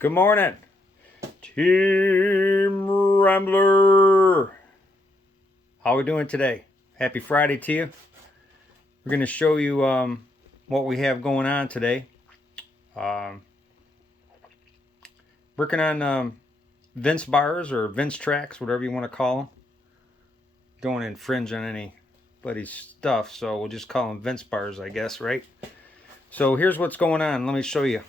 Good morning, Team Rambler. How we doing today? Happy Friday to you. We're going to show you what we have going on today. Working on Vince bars or Vince tracks, whatever you want to call them. Don't want to infringe on anybody's stuff, so we'll just call them Vince bars, I guess, right? So here's what's going on. Let me show you.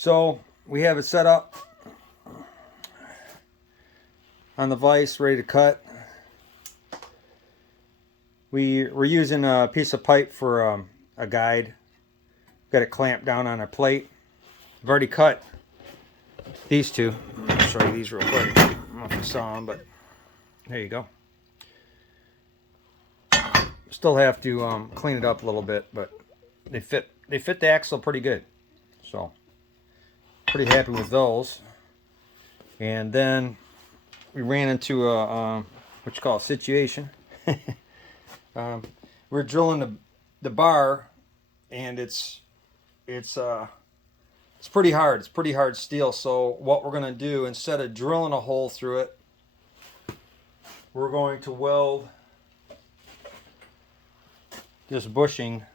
So we have it set up on the vise, ready to cut. We're using a piece of pipe for a guide. Got it clamped down on a plate. I've already cut these two. I'll show you these real quick. I don't know if you saw them, but there you go. Still have to clean it up a little bit, but they fit the axle pretty good. So pretty happy with those. And then we ran into a what you call a situation. We're drilling the bar, and it's pretty hard. It's pretty hard steel. So what we're gonna do, instead of drilling a hole through it, we're going to weld this bushing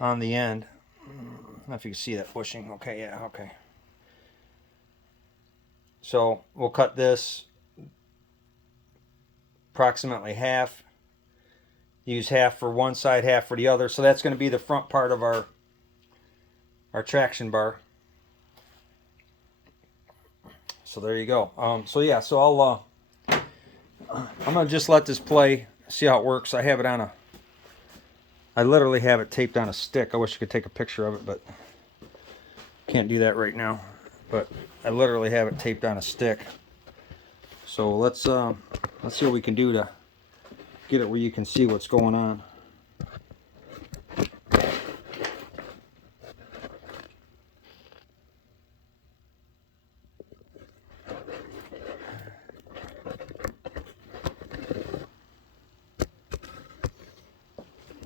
on the end. I don't know if you can see that bushing. Okay, yeah, okay. So we'll cut this approximately half. Use half for one side, half for the other. So that's going to be the front part of our traction bar. So there you go. So yeah, so I'm gonna just let this play, see how it works. I have it on I literally have it taped on a stick. I wish I could take a picture of it, but can't do that right now. But I literally have it taped on a stick. So let's see what we can do to get it where you can see what's going on.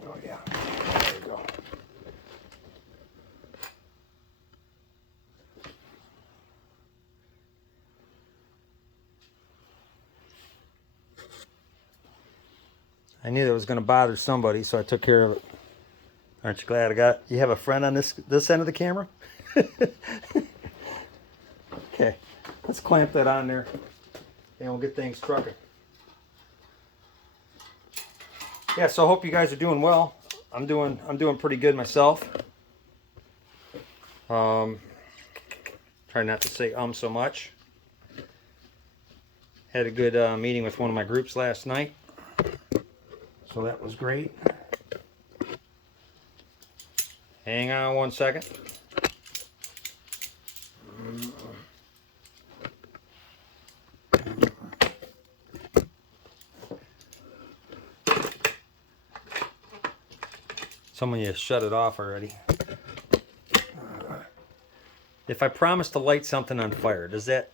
Oh yeah, there you go. I knew that was going to bother somebody, so I took care of it. Aren't you glad you have a friend on this end of the camera? Okay, let's clamp that on there, and we'll get things trucking. Yeah, so I hope you guys are doing well. I'm doing pretty good myself. Try not to say so much. Had a good meeting with one of my groups last night. So that was great. Hang on one second. Some of you shut it off already. If I promise to light something on fire, does that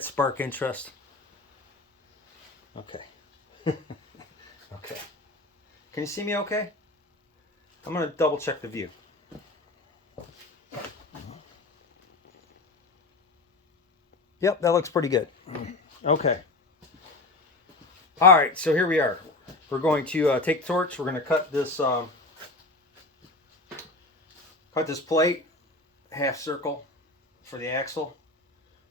spark interest? Okay. Okay. Can you see me okay? I'm going to double check the view. Yep, that looks pretty good. Okay. All right, so here we are. We're going to take the torch. We're going to cut this plate, half circle for the axle.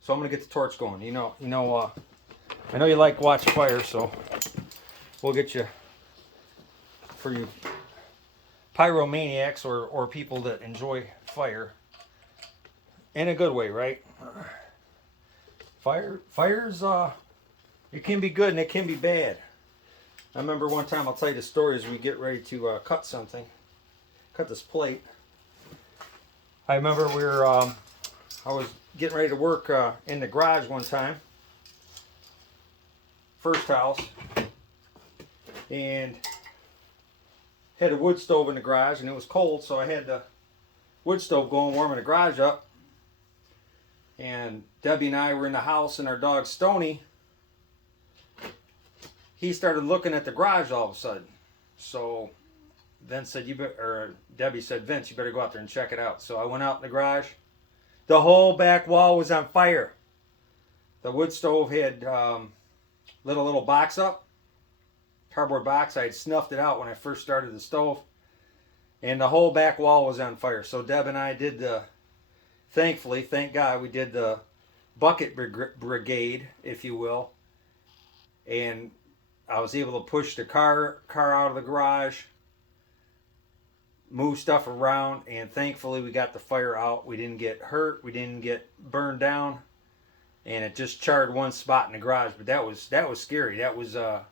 So I'm going to get the torch going. I know you like watch fire, so we'll get you, for you pyromaniacs or people that enjoy fire in a good way, right? Fire's it can be good and it can be bad. I remember one time, I'll tell you the story, as we get ready to cut this plate. I remember I was getting ready to work in the garage one time, first house, and had a wood stove in the garage, and it was cold, so I had the wood stove going, warming the garage up. And Debbie and I were in the house, and our dog Stoney, he started looking at the garage all of a sudden. So Vince said, or Debbie said, Vince, you better go out there and check it out. So I went out in the garage. The whole back wall was on fire. The wood stove had lit a little box up, cardboard box. I had snuffed it out when I first started the stove, and the whole back wall was on fire. So Deb and I did thankfully, thank God, we did the bucket brigade, if you will, and I was able to push the car out of the garage, move stuff around, and thankfully we got the fire out. We didn't get hurt, we didn't get burned down, and it just charred one spot in the garage. But that was scary. That was a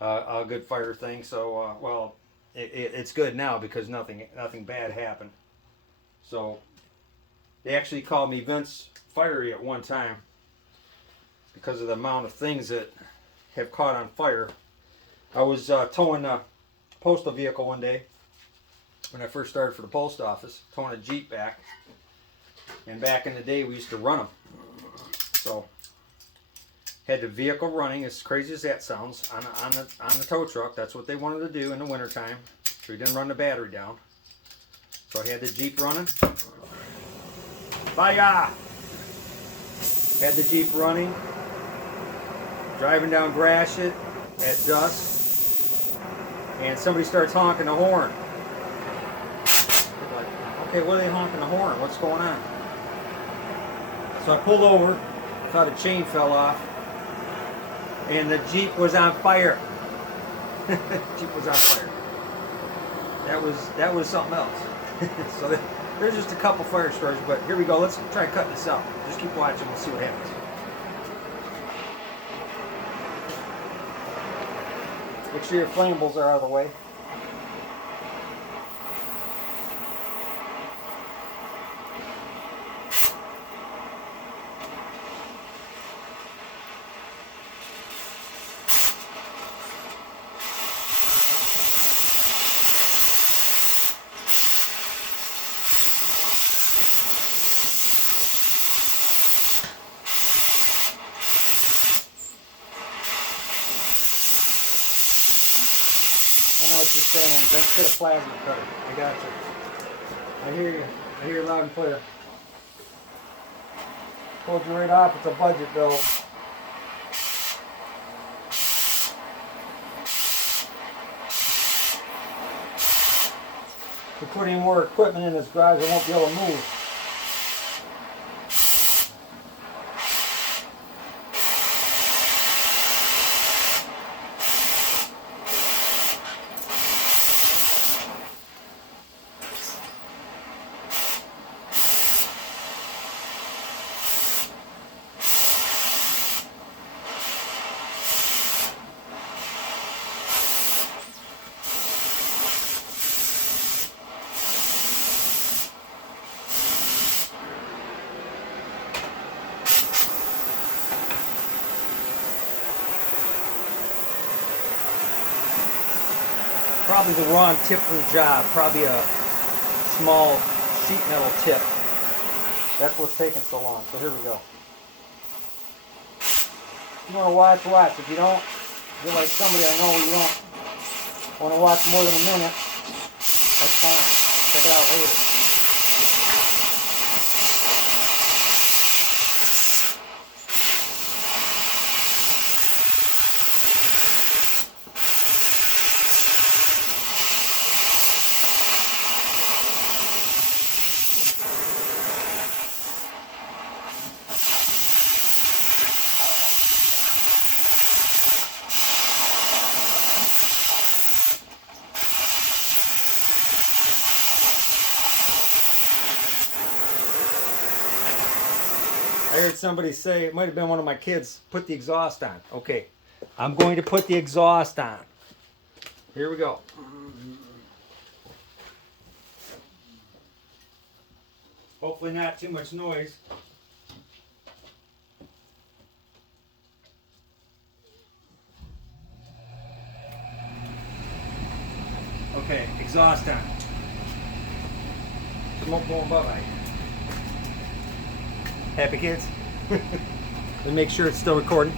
good fire thing. So well, it's good now because nothing bad happened. So they actually called me Vince Firey at one time because of the amount of things that have caught on fire. I was towing a postal vehicle one day when I first started for the post office, towing a Jeep back. And back in the day, we used to run them. So had the vehicle running, as crazy as that sounds, on the tow truck. That's what they wanted to do in the wintertime, so we didn't run the battery down. So I had the Jeep running. Fire! Had the Jeep running, driving down Gratiot at dusk, and somebody starts honking the horn. Like, okay, what are they honking the horn? What's going on? So I pulled over, thought a chain fell off, and the Jeep was on fire. Jeep was on fire. That was something else. So there's just a couple fire stories, but here we go. Let's try cutting this out. Just keep watching. We'll see what happens. Make sure your flammables are out of the way. I know what you're saying. Don't get a plasma cutter. I got you. I hear you. I hear you loud and clear. Told you right off, it's a budget bill. If we put any more equipment in this garage, I won't be able to move. Probably the wrong tip for the job. Probably a small sheet metal tip. That's what's taking so long. So here we go. If you want to watch, watch. If you don't, you're like somebody I know you don't want to watch more than a minute, that's fine. Check it out later. I heard somebody say, it might have been one of my kids, put the exhaust on. Okay, I'm going to put the exhaust on. Here we go. Hopefully not too much noise. Okay, exhaust on. Smoke blowing bye-bye. Happy kids? Let me make sure it's still recording.